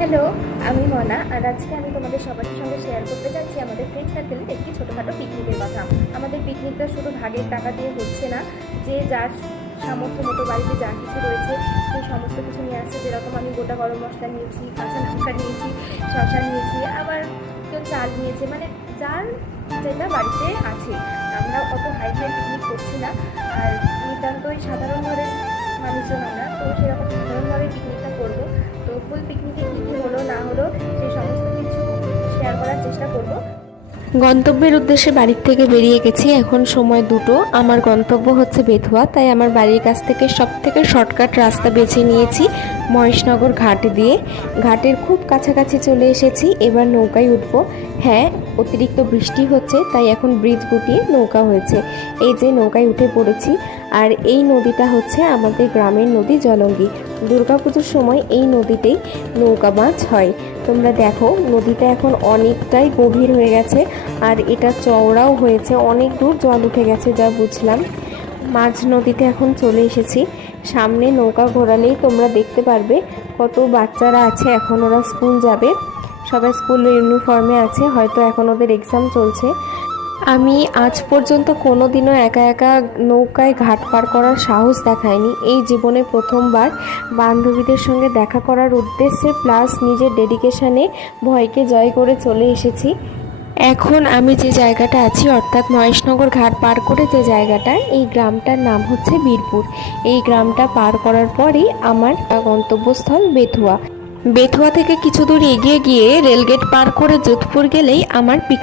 Hello, আমি মনা। আর আজকে আমি তোমাদের সবার সঙ্গে শেয়ার করতে চাচ্ছি আমাদের ফ্রেন্ড সার্কেলের একটি ছোটোখাটো পিকনিকের কথা। আমাদের পিকনিকটা শুধু ভাগের টাকা দিয়ে হচ্ছে না, যে যার সামর্থ্য মতো বাড়িতে যা কিছু রয়েছে সেই সমস্ত কিছু নিয়ে আসছে। যেরকম আমি গোটা গরম মশলা নিয়েছি, কাঁচা লঙ্কা নিয়েছি, শসা নিয়েছি, আবার কেউ চাল নিয়েছে, মানে যার যেটা বাড়িতে আছে। আমরা অত হাই ফাই পিকনিক করছি না, আর নিতান্তই সাধারণ ঘরের মানুষজন আমরা, তো সেরকম সাধারণভাবে পিকনিকটা করবো। তো ফুল পিকনিকে কী কী হলো না হলো সেই সমস্ত কিছু শেয়ার করার চেষ্টা করব। গন্তব্যের উদ্দেশ্যে বাড়ির থেকে বেরিয়ে গেছি। এখন সময় 2টো। আমার গন্তব্য হচ্ছে বেথুয়া, তাই আমার বাড়ির কাছ থেকে সবথেকে শর্টকাট রাস্তা বেছে নিয়েছি মহেশনগর ঘাট দিয়ে। ঘাটের খুব কাছাকাছি চলে এসেছি, এবার নৌকায় উঠবো। হ্যাঁ, অতিরিক্ত বৃষ্টি হচ্ছে, তাই এখন ব্রিজ গুটিয়ে নৌকা হয়েছে। এই যে নৌকায় উঠে পড়েছি। আর এই নদীটা হচ্ছে আমাদের গ্রামের নদী জলঙ্গি। দুর্গাপুজোর সময় এই নদীতেই নৌকা মাছ হয়। তোমরা দেখো, নদীটা এখন অনেকটাই গভীর হয়ে গেছে, আর এটা চওড়াও হয়েছে, অনেক দূর জল উঠে গেছে যা বুঝলাম। মাঝ নদীতে এখন চলে এসেছি। সামনে নৌকা ঘোরালেই তোমরা দেখতে পারবে কত বাচ্চারা আছে। এখন ওরা স্কুল যাবে, সবাই স্কুল ইউনিফর্মে আছে, হয়তো এখন ওদের এক্সাম চলছে। আমি আজ পর্যন্ত কোনোদিনও একা একা নৌকায় ঘাট পার করার সাহস দেখাইনি। এই জীবনে প্রথমবার বান্ধবীদের সঙ্গে দেখা করার উদ্দেশ্যে প্লাস নিজের ডেডিকেশানে ভয়কে জয় করে চলে এসেছি। এখন আমি যে জায়গাটা আছি, অর্থাৎ মহেশনগর ঘাট পার করে যে জায়গাটা, এই গ্রামটার নাম হচ্ছে বীরপুর। এই গ্রামটা পার করার পরেই আমার গন্তব্যস্থল বেথুয়া। বেথুয়া থেকে কিছু দূর এগিয়ে গিয়ে রেলগেট পার করে যোধপুর গেলেই আমার পিকনিক